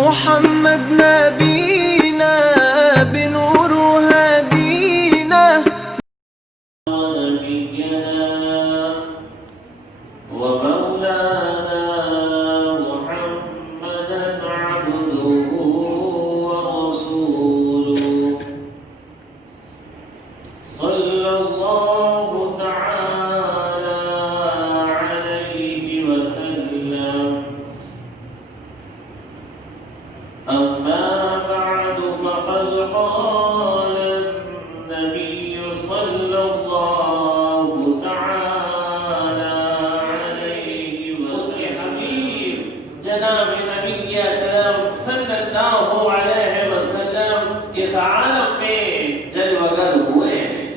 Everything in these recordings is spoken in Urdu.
محمد نبينا بنور هدينا نبينا ومولانا محمدا عبده ورسوله صلى الله تعالى عليه وسلم. أما بعد فقد قال النبي صلى الله تعالى عليه وسلم حبيب جناب نبی اکرم صلی اللہ علیہ وسلم اس عالم میں جلوگر ہوئے ہیں.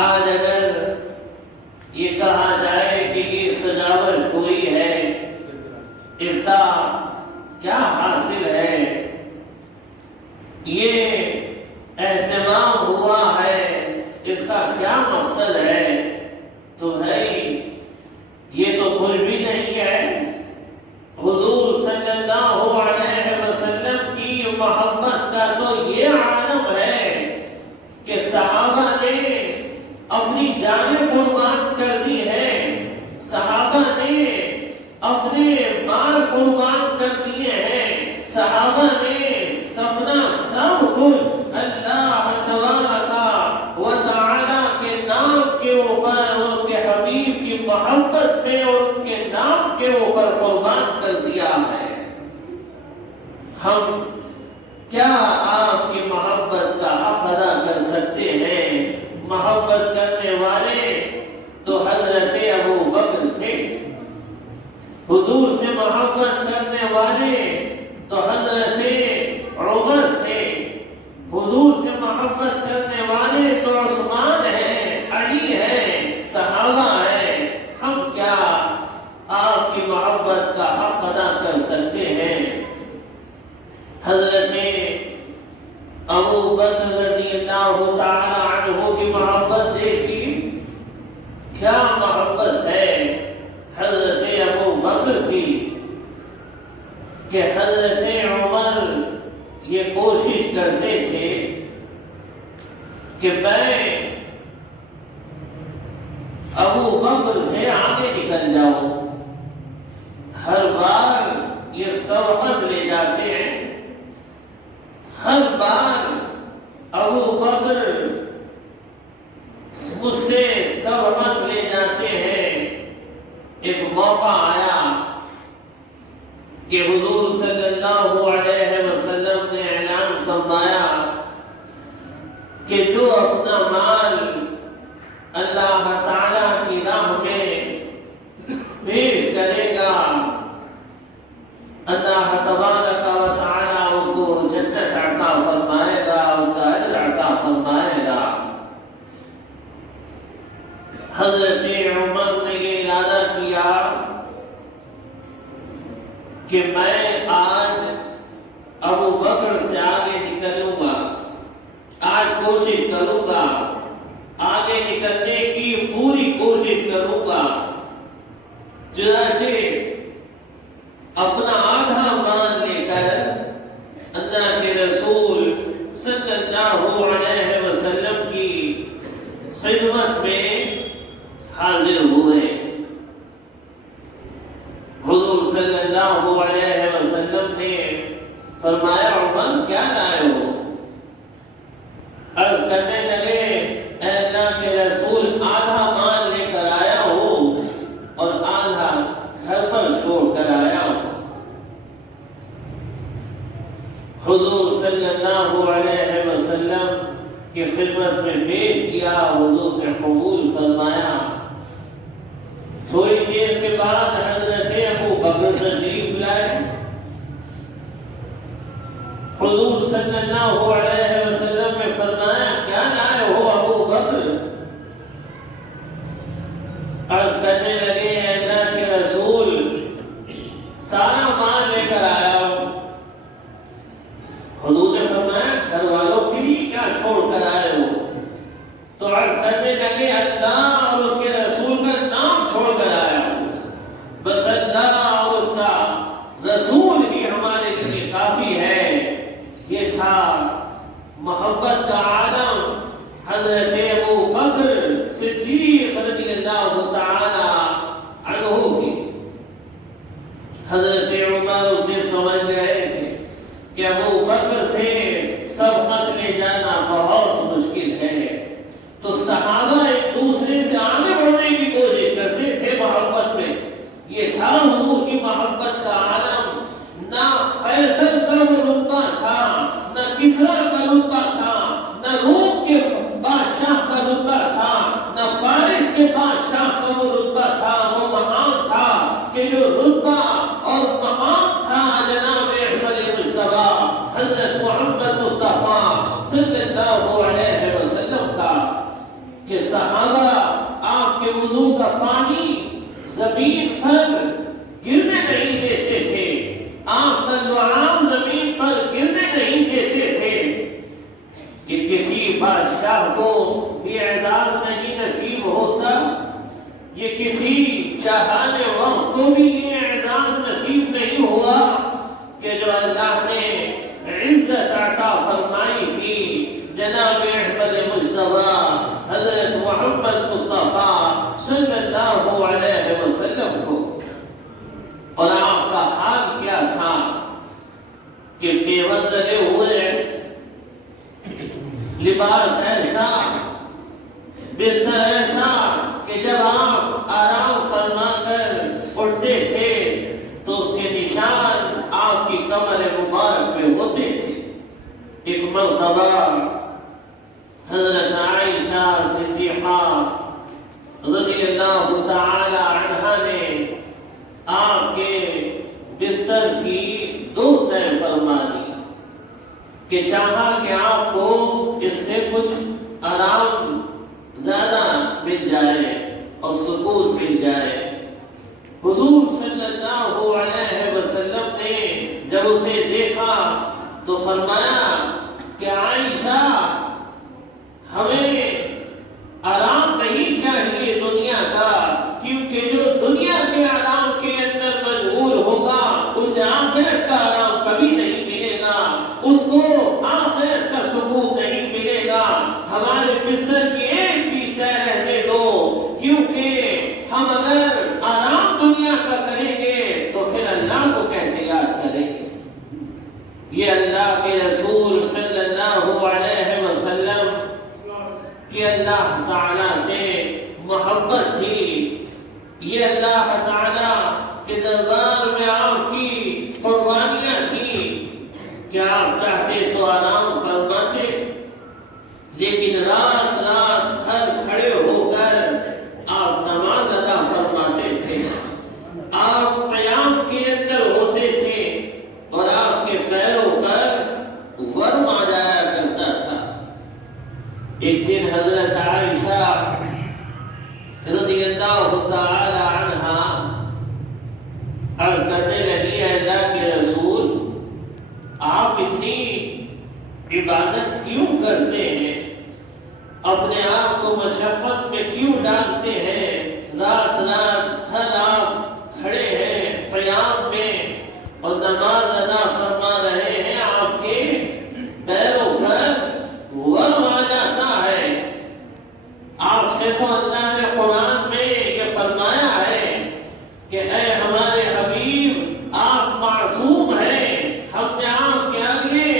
آج اگر یہ کہا جائے کہ یہ سجاوٹ ہوئی ہے، اس کا کیا حاصل ہے، یہ اہتمام ہوا ہے، اس کا کیا مقصد ہے، تو بھائی یہ تو کچھ بھی نہیں ہے. حضور صلی اللہ علیہ وسلم کی محبت کا تو یہ عالم ہے کہ صحابہ نے اپنی جانیں قربان کر دی ہے، صحابہ نے اپنے مال قربان کر دیے ہیں، صحابہ نے سپنا سب کچھ اللہ تبارک و تعالی کے نام کے اوپر، اس کے حبیب کی محبت میں اور ان کے نام کے اوپر قربان کر دیا ہے. ہم کیا آپ کی محبت کا حق ادا کر سکتے ہیں؟ محبت کرنے والے تو حضرت ابو بکر تھے، حضور سے محبت کرنے والے تو حضرت عمر تھے، حضور سے محبت کرنے والے تو عثمان ہیں، علی ہیں، صحابہ ہیں. ہم کیا آپ کی محبت کا حق ادا کر سکتے ہیں؟ حضرت ابو بکر رضی اللہ تعالی عنہ کی محبت دیکھی، کیا محبت ہے حضرت ابو بکر کی کہ حضرت عمر یہ کوشش کرتے تھے کہ میں ابو بکر سے آگے نکل جاؤں. ہر بار یہ سبقت لے جاتے ہیں، ہر بار ابو بکر مجھ سے سبقت لے جاتے ہیں. ایک موقع آیا کہ حضور صلی اللہ علیہ وسلم نے اعلان فرمایا کہ جو اپنا مال اللہ تعالی کی راہ میں پیش کرے گا، اللہ تبارک و تعالی اس کو جنت عطا فرمائے گا، اس کا اجر عطا فرمائے گا. حضرت عمر نے یہ ارادہ کیا کہ میں آج ابو بکر سے آگے نکلوں گا، آج کوشش کروں گا، آگے نکلنے کی پوری کوشش کروں گا. چنانچہ اپنا آدھا مال لے کر اللہ کے رسول صلی اللہ علیہ وسلم کی خدمت میں حاضر ہوئے. حضور صلی اللہ علیہ وسلم نے فرمایا عمر کیا لائے ہو؟ عرض کرنے لگے اے اللہ کے رسول آدھا مال لے کر آیا ہوں اور آدھا گھر پر چھوڑ کر آیا ہوں. حضور صلی اللہ علیہ وسلم کی خدمت میں پیش کیا، حضور نے قبول فرمایا. تھوڑی دیر کے بعد حضرت ابو بکر تشریف لائے. حضور صلی اللہ علیہ وسلم نے فرمایا کیا لائے ہو ابو بکر؟ عرض کرنے لگے اے اللہ کے رسول سارا مال لے کر آیا ہوں. حضور نے فرمایا گھر والوں کے لیے کیا چھوڑ کر آئے ہو؟ تو عرض کرنے لگے اللہ اور اس کے رسول کا نام چھوڑ کر آیا ہوں، بس اللہ اور اس کا رسول ہی ہمارے لیے کافی ہے۔ یہ تھا محبت کا عالم حضرت ابو بکر صدیق رضی اللہ تعالی عنہ کی۔ حضرت عمر اسے سمجھ گئے تھے کہ ابو بکر سے سبقت لے جانا بہت مشکل ہے، تو صحابہ ایک دوسرے سے آگے بڑھنے کی کوشش کرتے تھے محبت میں۔ یہ تھا حضور کی محبت کا عالم۔ نہ قیصر کا وہ رتبہ تھا، نہ کسریٰ کا رتبہ تھا، نہ روم کے بادشاہ کا رتبہ تھا، نہ فارس کے بادشاہ کا وہ رتبہ تھا۔ وہ مقام تھا کہ جو رتبہ اور مقام تھا جناب احمد مجتبیٰ حضرت محمد مصطفیٰ صلی اللہ علیہ وسلم کا، کہ صحابہ آپ کے وضو کا پانی زمین پر گرنے نہیں دیتے تھے، آپ کا لعاب زمین پر گرنے نہیں دیتے تھے۔ کہ کسی بادشاہ کو یہ اعزاز نہیں نصیب ہوتا، یہ کسی شاہان وقت کو بھی یہ اعزاز نصیب نہیں ہوا کہ جو اللہ نے عزت عطا فرمائی تھی جناب احمد مجتبیٰ حضرت محمد مصطفیٰ صلی اللہ علیہ وسلم کو۔ اور آپ کا حال کیا تھا کہ پیوند لگے ہوئے ہیں، لباس ایسا، بستر ایسا کہ جب آپ آرام فرما کر اٹھتے تھے تو اس کے نشان آپ کی کمر مبارک پہ ہوتے تھے۔ ایک مرتبہ حضرت عائشہ صدیقہ رضی اللہ تعالی عنہا نے آپ کے بستر کی دو طے فرما دی کہ چاہا کہ آپ کو اس سے کچھ آرام زیادہ مل جائے اور سکون مل جائے۔ حضور صلی اللہ علیہ وسلم نے جب اسے دیکھا تو فرمایا کہ عائشہ ہمیں آرام نہیں چاہیے دنیا کا، کیونکہ جو دنیا کے آرام کے اندر مشغول ہوگا اسے آخرت کا آرام کبھی نہیں ملے گا، اس کو آخرت کا سکون نہیں ملے گا۔ ہمارے بستر کی ایک ہی طے رہنے دو، کیونکہ ہم اگر آرام دنیا کا کریں گے تو پھر اللہ کو کیسے یاد کریں گے۔ یہ اللہ کے رسول صلی اللہ علیہ وسلم کہ اللہ تعالیٰ سے محبت تھی، یہ اللہ تعالیٰ کے دربار میں آپ کی قربانیاں تھیں کہ آپ چاہتے تو آرام فرماتے، لیکن رات رات بھر کھڑے ہو کر آپ نماز ادا فرماتے تھے، آپ قیام کے اندر ہوتے تھے اور آپ کے پیروں پر ورم آ جایا کرتا تھا۔ ایک دن حضرت عائشہ رضی اللہ تعالی عنہا عرض کرنے لگی، اے اللہ کے رسول آپ اتنی عبادت کیوں کرتے ہیں، اپنے آپ کو مشقت میں کیوں ڈالتے ہیں، رات رات ہر آپ کھڑے ہیں قیام میں اور نماز ادا فرما رہے ہیں، آپ کے پیروں پر ورم آ جاتا ہے۔ آپ سے تو اللہ نے قرآن میں یہ فرمایا ہے کہ اے ہمارے حبیب آپ معصوم ہیں، ہم نے آپ کے اگلے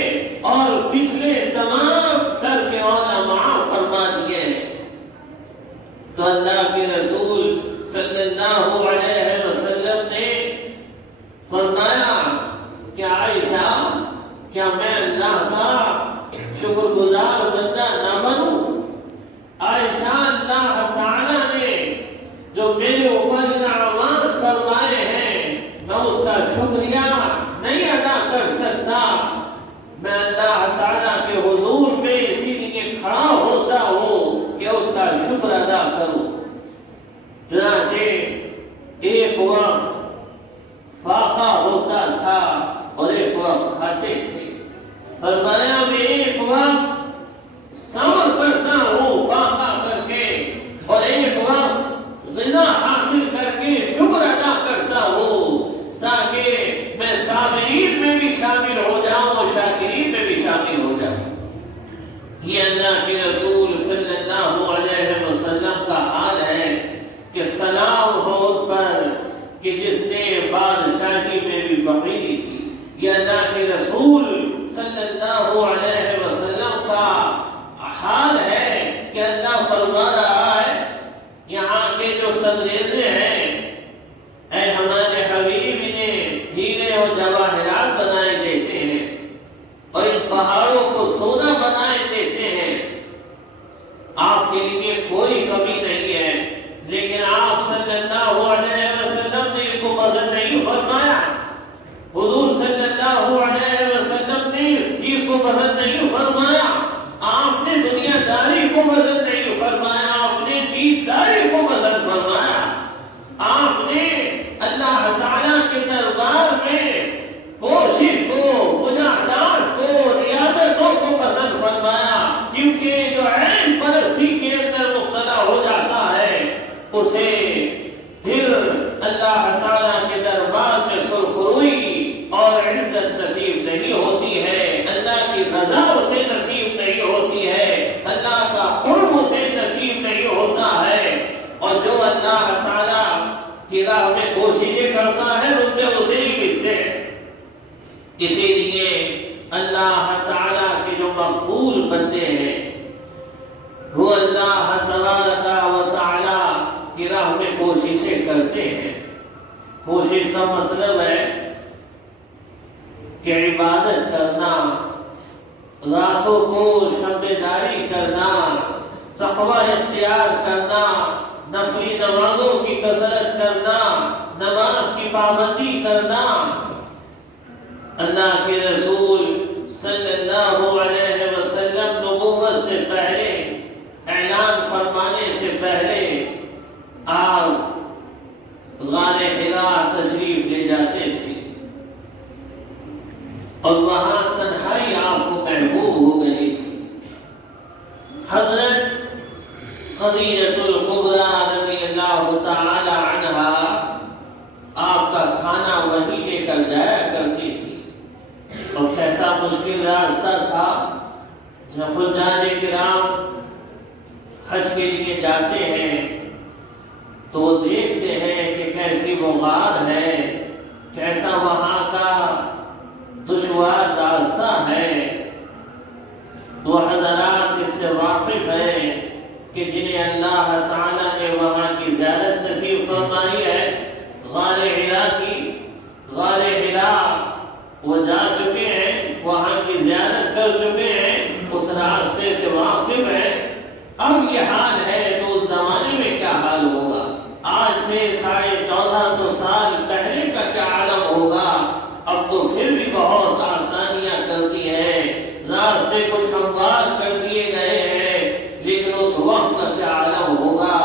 اور پچھلے تمام تر کے علماء فرما دیے ہیں۔ تو اللہ کے رسول صلی اللہ علیہ وسلم نے فرمایا کہ عائشہ کیا میں اللہ کا شکر گزار بندہ نہ بنوں؟ عائشہ اللہ تعالیٰ نے جو میرے اوپر انعامات فرمائے ہیں میں اس کا شکریہ نہیں ادا کر سکتا، میں اللہ تعالیٰ کے حضور میں اسی لیے کھڑا ہوتا ہوں کہ اس کا شکر ادا کروں۔ چنانچہ ایک وقت فاقہ ہوتا تھا اور ایک وقت کھاتے تھے، فرمایا میں ایک وقت صبر کرتا ہوں فاقہ کر کے اور ایک وقت غذا حاصل کر کے شکر ادا کرتا ہوں، تاکہ میں یہ اللہ کے رسول صلی اللہ علیہ وسلم کا حال ہے کہ سلام ہو ان پر کہ جس نے بادشاہی میں بھی فقیری کی. یہ اللہ کے رسول صلی اللہ علیہ وسلم کا حال ہے کہ اللہ فرما رہا ہے یہاں کے جو سنگریزے ہیں اے ہمارے حبیب انہیں ہیرے اور جواہرات بنائے دیتے ہیں اور ان پہاڑوں کو سونا بنائے دیتے ہیں. آپ کے لیے کوئی کمی نہیں ہے لیکن آپ صلی اللہ علیہ وسلم نے اس کو پسند نہیں فرمایا. حضور صلی اللہ علیہ وسلم نے اس چیز کو پسند نہیں فرمایا. آپ نے دنیا داری کو پسند نہیں فرمایا. آپ نے دینداری کو پسند فرمایا. آپ نے اللہ تعالیٰ کے دربار میں کوشش کو، مجاہدات کو، ریاضتوں کو پسند فرمایا. کیونکہ جو عین پرستی کے اندر مبتلا ہو جاتا ہے اسے پھر اللہ تعالیٰ کے دربار میں سرخروئی اور عزت نصیب نہیں ہوتی ہے. اللہ کی رضا اسے نصیب نہیں ہوتی ہے. اللہ کا قرب اسے نصیب نہیں ہوتا ہے. اور جو اللہ تعالیٰ کی راہ میں کوششیں کرتا ہے ان میں اسے ہی ملتے ہیں. اسی لیے اللہ تعالیٰ کے جو مقبول بندے ہیں وہ اللہ تبارک و تعالیٰ کی راہ میں کوششیں کرتے ہیں. کوشش کا مطلب ہے کہ عبادت کرنا، راتوں کو شب داری کرنا، تقوی اختیار کرنا، نفلی نمازوں کی کثرت کرنا، نماز کی پابندی کرنا. اللہ کے رسول صلی اللہ علیہ وسلم نبوت سے پہلے، اعلان فرمانے سے پہلے آپ غار حراء تشریف لے جاتے تھے اور وہاں تنہائی آپ کو محبوب ہو گئی تھی. حضرت خدیجہ الکبریٰ رضی اللہ تعالی عنہا آپ کا کھانا وہی لے کر جایا کرتی تھی. اور کیسا مشکل راستہ تھا جب حجاج کرام حج کے لیے جاتے ہیں تو وہ دیکھتے ہیں کہ کیسی بخار ہے، کیسا وہاں کا دشوار راستہ ہے. وہ حضرات اس سے واقف ہیں کہ جنہیں اللہ تعالیٰ نے وہاں کی زیارت نصیب فرمائی ہے. غار حراء کی، غار حراء وہ جا چکے ہیں، وہاں کی زیارت کر چکے ہیں، اس راستے سے واقف ہیں. اب یہ حال ہے تو اس زمانے میں کیا حال ہوگا؟ آج سے 1450 سال پہلے کا کیا عالم ہوگا؟ اب تو پھر بھی بہت آسانیاں کر دی ہیں، راستے کچھ ہموار کر دیے گئے ہیں، لیکن اس وقت کا کیا عالم ہوگا؟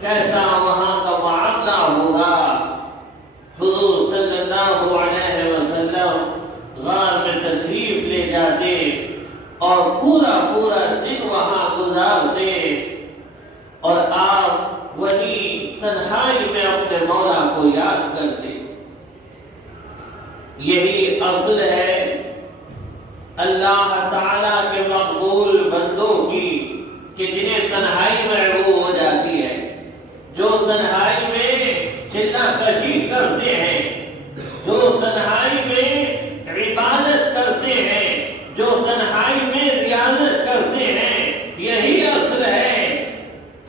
کیسا وہاں کا معاملہ ہوگا؟ حضور صلی اللہ علیہ وسلم غار میں تشریف لے جاتے اور پورا دن وہاں گزارتے اور آپ وہی تنہائی میں اپنے مولا کو یاد کرتے. یہی اصل ہے اللہ تعالیٰ کے مقبول بندوں کی کہ جنہیں تنہائی محبوب ہو جاتی ہے، جو تنہائی میں چلہ کشی کرتے ہیں، جو تنہائی میں عبادت کرتے ہیں، جو تنہائی میں ریاضت کرتے ہیں. یہی اصل ہے.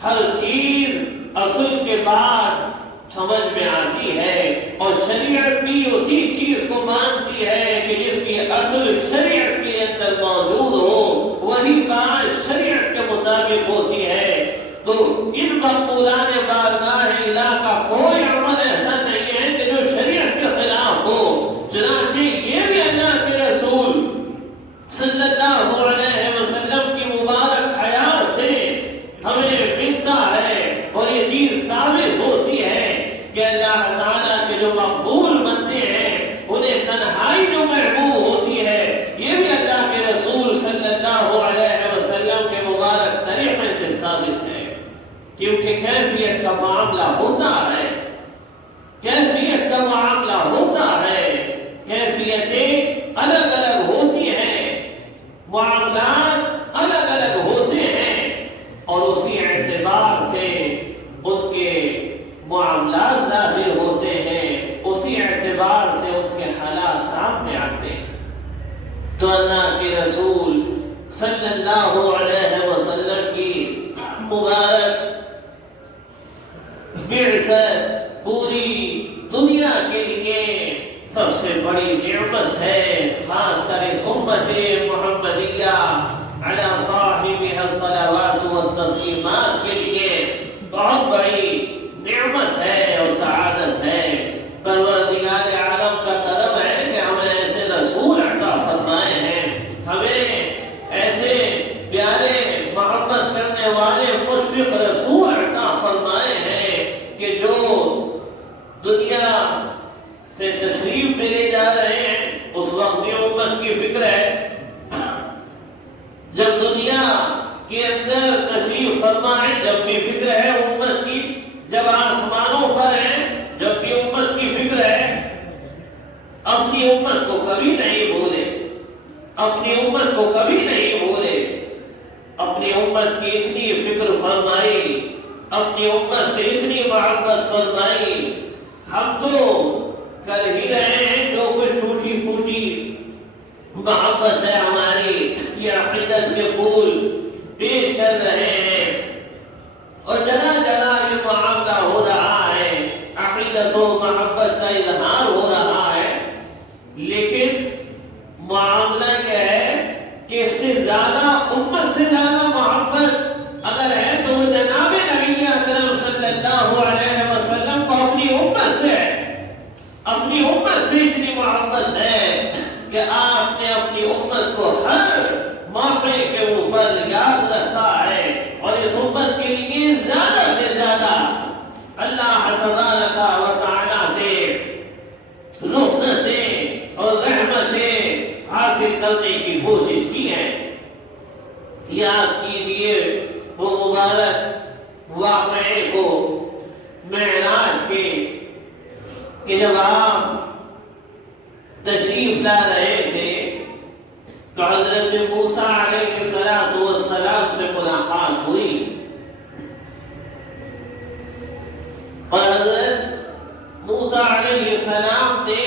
ہر چیز اصل کے بعد سمجھ میں آتی ہے اور شریعت بھی اسی چیز کو مانتی ہے کہ جس کی اصل شریعت کے اندر موجود ہو وہی بات شریعت کے مطابق ہوتی ہے. تو ان مقبولان بارگاہ الہ کا کوئی عمل ایسا نہیں ہے کہ جو شریعت کے خلاف ہو. چنانچہ یہ بھی اللہ کے رسول صلی اللہ علیہ وسلم کی مبارک حیات سے ہمیں ملتا ہے اور یہ چیز ثابت ہوتی ہے کہ اللہ تعالیٰ کے جو مقبول بندے ہیں انہیں تنہائی جو محبوب ہوتی ہے یہ بھی اللہ کے رسول صلی اللہ علیہ وسلم کے مبارک طریقے سے ثابت ہے. کیونکہ کیفیت کا معاملہ ہوتا ہے، کیفیت کا معاملہ ہوتا ہے، کیفیتیں الگ الگ ہوتی ہیں، معاملات الگ جو اللہ کے رسول صلی اللہ علیہ وسلم کی مبارک بعثت پوری دنیا کے لیے سب سے بڑی نعمت ہے، خاص کر اس امت محمدیہ علی صاحبها الصلوات والتسلیمات کے لیے بہت بڑی نعمت ہے اور سعادت ہے۔ پروردگار عالم کا کرم ہے کہ ہمیں ایسے رسول عطا فرمائے ہیں، ہمیں ایسے پیارے محبت کرنے والے مشفق رسول عطا فرمائے ہیں کہ جو دنیا سے تشریف لے جا رہے ہیں اس وقت بھی امت کی فکر ہے، جب دنیا کے اندر تشریف فرما ہے جب بھی فکر ہے امت کی، جب آسمانوں پر ہیں جب بھی امت کی فکر ہے۔ اپنی امت کو کبھی نہیں بھولے، اپنی امت کو کبھی نہیں بھولے، اپنی امت کی اتنی فکر فرمائی، اپنی امت سے اتنی محبت فرمائی۔ ہم تو کر ہی رہے ہیں جو کچھ ٹوٹی پھوٹی محبت ہے ہماری، یہ عقیدت کے پھول پیش کر رہے ہیں اور جلا جلا یہ معاملہ ہو رہا ہے، عقیدت و محبت کا اظہار ہو رہا ہے، لیکن معاملہ یہ ہے کہ اس سے زیادہ امت سے زیادہ محبت اگر ہے تو وہ جناب نبی اکرم صلی اللہ علیہ وسلم کو اپنی امت سے ہے، اپنی امت سے اتنی محبت ہے کہ آپ نے اپنی امت کو ہر موقع کے اوپر یاد رکھا ہے اور اس امت کے لیے زیادہ سے زیادہ اللہ تبارک و تعالی سے رخصتیں اور رحمتیں حاصل کرنے کی کوشش کی ہے۔ یاد کیجئے وہ مبارک واقعے کو معراج کے کہ جب آپ تشریف لا رہے تھے تو حضرت موسیٰ علیہ السلام سے ملاقات ہوئی اور حضرت موسیٰ علیہ السلام نے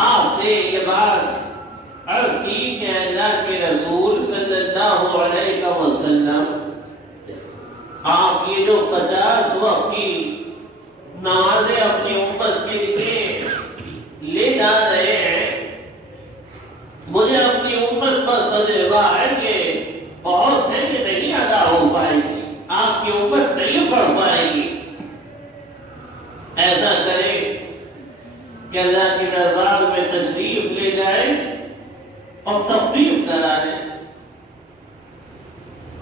آپ سے یہ بات عرض کی کہ اللہ کے رسول صلی اللہ علیہ وسلم آپ یہ جو 50 وقت کی نمازیں اپنی امت کے لیے لے جا رہے ہیں، مجھے اپنی امت پر تجربہ ہے کہ بہت ہے کہ نہیں ادا ہو پائے گی، آپ کی امت نہیں پڑھ پائے گی۔ ایسا کریں کہ اللہ کے دربار میں تشریف لے جائیں اور تخفیف کرا لیں۔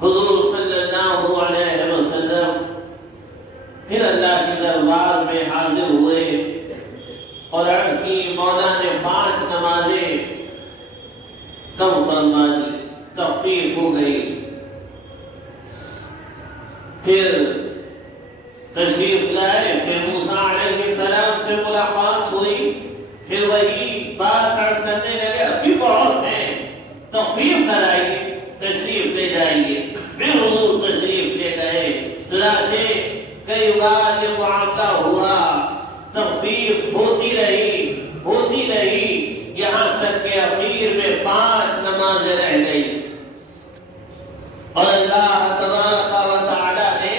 حضور صلی اللہ علیہ وسلم پھر اللہ کے دربار میں حاضر ہوئے اور عرض کی مولا نے 5 نمازیں کم فرما دی، تخفیف ہو گئی۔ پھر تشریف لائے، پھر موسیٰ علیہ السلام سے ملاقات ہوئی، پھر وہی بات عرض کرنے لگے ابھی بہت ہیں، تخفیف کرائیے، تشریف لے جائیے۔ پھر حضور تشریف لے گئے، چنانچہ کئی بار یہ معاملہ ہوا، تخفیف ہوتی رہی یہاں تک کہ اخیر میں 5 نمازیں رہ گئی اور اللہ تبارک و تعالی نے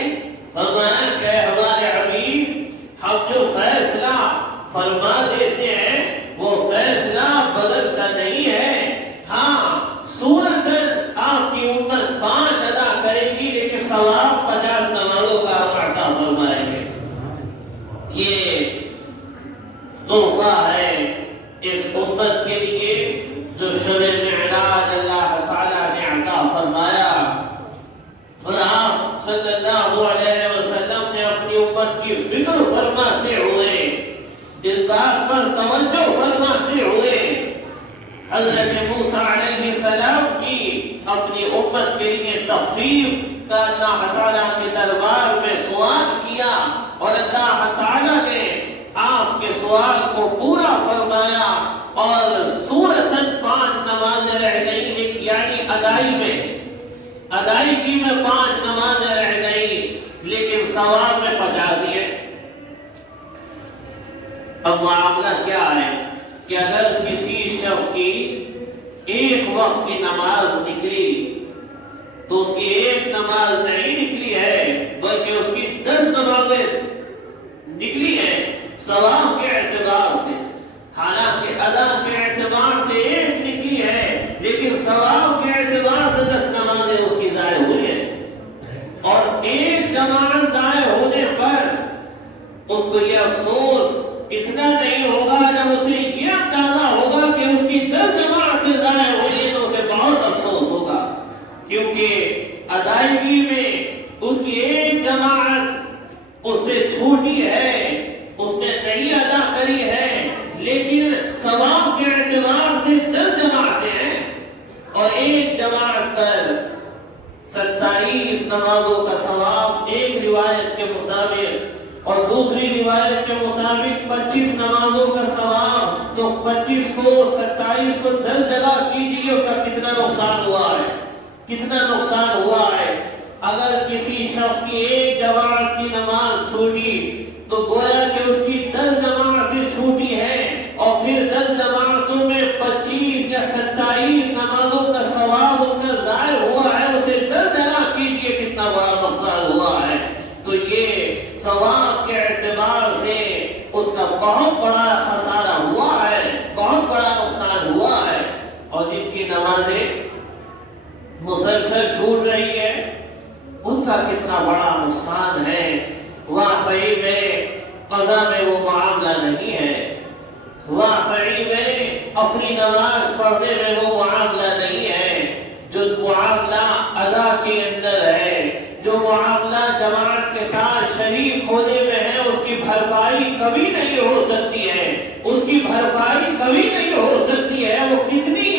فرمایا کہ ہمارے حبیب ہم جو فیصلہ فرما دیتے ہیں وہ فیصلہ بدلتا نہیں ہے، ہاں صورتاً آپ کی امت 5 ادا کرے گی لیکن ثواب 50 نمازوں کا ہم عطا فرمائیں گے۔ یہ تحفہ ہے اس امت کے لیے جو شب معراج اللہ تعالیٰ نے عطا فرمایا، اور آپ صلی اللہ علیہ وسلم نے اپنی امت کی فکر فرماتے ہوئے، اس بات پر توجہ فرماتے ہوئے حضرت موسیٰ علیہ السلام کی اپنی امت کے لیے تخفیف کا اللہ تعالیٰ کے دربار میں سوال کیا اور اللہ تعالیٰ نے آپ کے سوال کو پورا فرمایا اور صورتاً 5 نمازیں رہ گئی، یعنی ادائیگی میں 5 نمازیں رہ گئی لیکن ثواب میں 50 ہے۔ اب معاملہ کیا ہے کہ اگر کسی شخص کی ایک وقت کی نماز نکلی تو اس کی ایک نماز نہیں نکلی ہے بلکہ اس کی 10 نمازیں نکلی ہیں ثواب کے اعتبار سے. حالانکہ ادا کے اعتبار سے ایک نکلی ہے لیکن ثواب کے اعتبار سے 10 نمازیں اس کی ضائع ہوئی ہیں. اور ایک جماعت ضائع ہونے پر اس کو یہ افسوس اتنا نہیں ہوگا جب اسے یہ اندازہ ہوگا کہ اس کی 10 جماعتیں ضائع ہوئی ہیں تو اسے بہت افسوس ہوگا، کیونکہ ادائیگی میں اس کی ایک جماعت اس سے چھوٹی ہے، اس نے نہیں ادا کری ہے، لیکن ثواب کے اعتبار سے 10 جماعتیں ہیں اور ایک جماعت پر 27 نمازوں کا ثواب ایک روایت کے مطابق اور دوسری روایت کے مطابق 25 نمازوں کا ثواب. تو 25 کو 27 کو 10 جگہ کیجیے، اس کا کتنا نقصان ہوا ہے، کتنا نقصان ہوا ہے. اگر کسی شخص کی ایک جماعت کی نماز چھوٹی تو گویا کہ اس کی 10 جماعتیں چھوٹی ہیں اور پھر 10 جماعتوں میں 25 یا 27 نمازوں کا ثواب اس کا ضائع ہوا ہے. اسے 10 جگہ کیجیے کتنا بڑا نقصان ہوا ہے. تو یہ ثواب کے اعتبار سے اس کا بہت بڑا خسارہ ہوا ہے، بہت بڑا نقصان ہوا ہے. اور جن کی نمازیں مسلسل چھوٹ رہی ہے ان کا کتنا بڑا نقصان ہے. واقعی میں قضا میں وہ معاملہ نہیں ہے، واقعی میں اپنی نماز پڑھنے میں وہ معاملہ نہیں ہے. جو معاملہ ادا کے اندر ہے، جو معاملہ جماعت کے ساتھ شریک ہونے میں ہے، اس کی بھرپائی کبھی نہیں ہو سکتی ہے، اس کی بھرپائی کبھی نہیں ہو سکتی ہے. وہ کتنی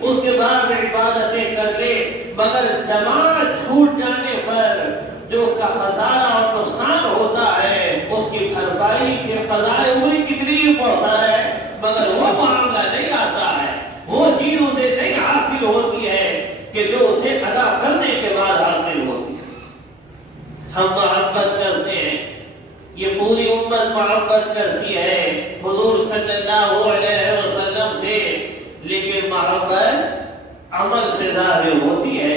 اس کے بعد عبادتیں کر لے مگر جماعت چھوٹ جانے پر جو اس کا خسارہ اور نقصان ہوتا ہے اس کی بھرپائی کے قضائے ہوئی کتنی پڑتا ہے مگر وہ معاملہ نہیں آتا ہے، وہ چیز اسے نہیں حاصل ہوتی ہے کہ جو اسے ادا کرنے کے بعد حاصل ہوتی ہے. ہم محبت کرتے ہیں، یہ پوری امت محبت کرتی ہے حضور صلی اللہ علیہ وسلم سے، لیکن محبت عمل سے ظاہر ہوتی ہے،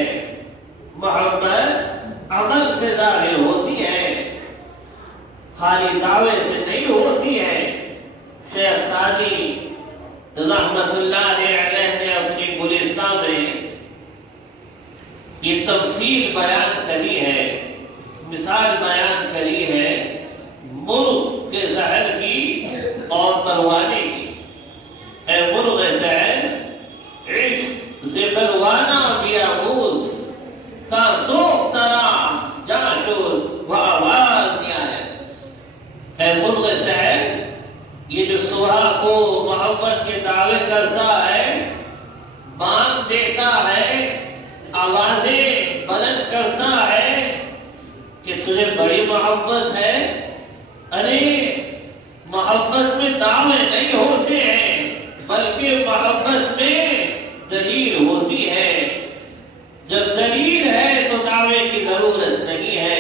محبت عمل سے ظاہر ہوتی ہے، خالی دعوے سے نہیں ہوتی ہے. شیخ سعدی رحمت اللہ علیہ نے اپنی گلستہ میں یہ تفصیل بیان کری ہے، مثال بیان کری ہے مرغ کے زہر کی اور پروانے کی. اے مرغ زہر عشق سے پروانہ بیاموز کا سوخ ترا جاشد و آواز دیا ہے. اے مرغ زہر، یہ جو سورہ کو محبت کے دعوے کرتا ہے، باندھ دیتا ہے، آوازیں بلند کرتا ہے کہ تجھے بڑی محبت ہے. ارے محبت میں دعوے نہیں ہوتے ہیں بلکہ محبت میں دلیل ہوتی ہے. جب دلیل ہے تو دعوے کی ضرورت نہیں ہے،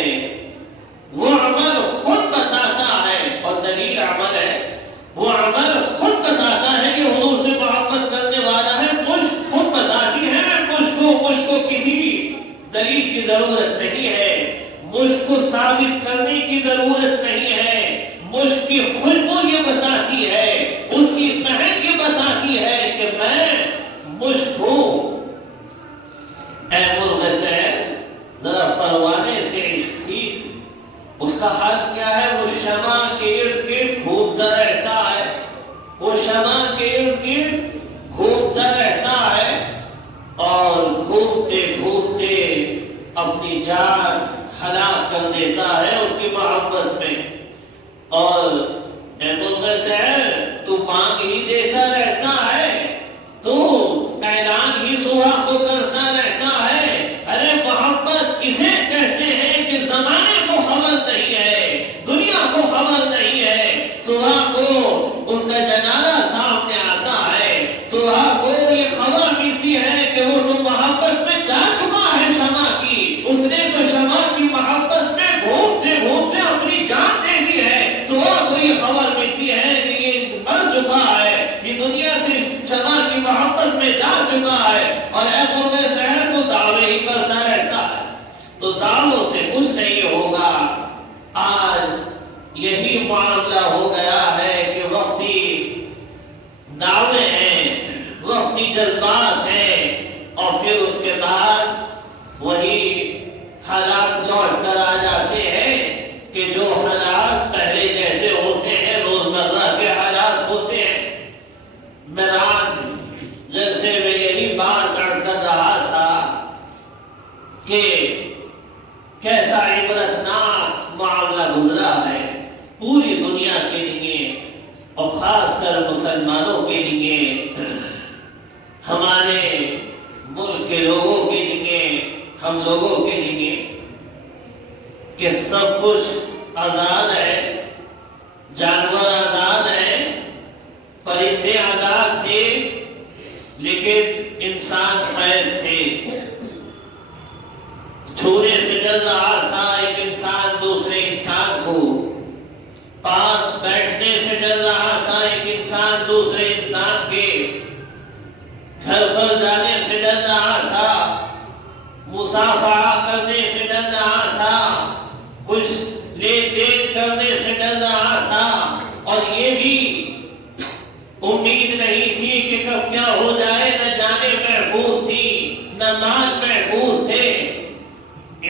وہ عمل خود بتاتا ہے. اور دلیل عمل ہے، وہ عمل خود بتاتا ہے کہ حضور سے محبت کرنے والا ہے. مشک خود بتاتی ہے مشک کو کسی دلیل کی ضرورت نہیں ہے، مشک کو ثابت کرنے کی ضرورت نہیں ہے. مشک کی خوشبو یہ بتاتی ہے، اس کی مہک یہ بتاتی ہے کہ میں مشک ہوں. اے مرغ زہر، ذرا پروانے سے عشق سیکھ. اس کا حال کیا ہے؟ وہ شمع کے ارد گرد گھومتا رہتا ہے، وہ شمع کے ارد گرد گھومتا رہتا ہے اور گھومتے گھومتے اپنی جان ہلاک کر دیتا ہے اس کی محبت میں. اور اے مرغ زہر، تو مانگ ہی دیتا رہتا ہے، تو اعلان ہی صبح کو کرتا رہتا ہے. ارے محبت اسے کہتے ہیں کہ زمانے کو خبر نہیں ہے، دنیا کو خبر نہیں ہے. صبح کو اس کا جنازہ سامنے آتا ہے، صبح کو یہ خبر ملتی ہے کہ وہ تو محبت میں جا چکا ہے شمع کی، اس نے تو شمع کی محبت میں گھومتے گھومتے اپنی جان دے دی ہے. صبح کو یہ خبر ملتی ہے کہ یہ مر چکا ہے. میں جا چکا ہے اور اے مرغ شہر تو دعوے ہی کرتا رہتا ہے، تو دعووں سے کچھ نہیں ہوگا۔ آج یہی معاملہ ہو گیا ہے کہ وقتی دعوے ہیں، وقتی جذبات ہیں، اور پھر اس کے بعد وہی حالات لوٹ کر آ جاتے ہیں کہ جو حالات پہلے جیسے ہوتے ہیں، روزمرہ کے حالات ہوتے ہیں۔ میدان جلسے میں یہی بات عرض کر رہا تھا کہ کیسا عبرتناک معاملہ گزرا ہے پوری دنیا کے لیے اور خاص کر مسلمانوں کے لیے، ہمارے ملک کے لوگوں کے لیے، ہم لوگوں کے لیے، کہ سب کچھ آزاد ہے، جانور آزاد ہیں، پرندے آزاد تھے، لیکن انسان قید تھے۔ چھونے سے ڈر رہا تھا ایک انسان دوسرے انسان کو، پاس بیٹھنے سے ڈر رہا تھا ایک انسان دوسرے انسان کے، گھر پر جانے سے ڈر رہا تھا، مصافحہ کرنے سے ڈر رہا تھا، کچھ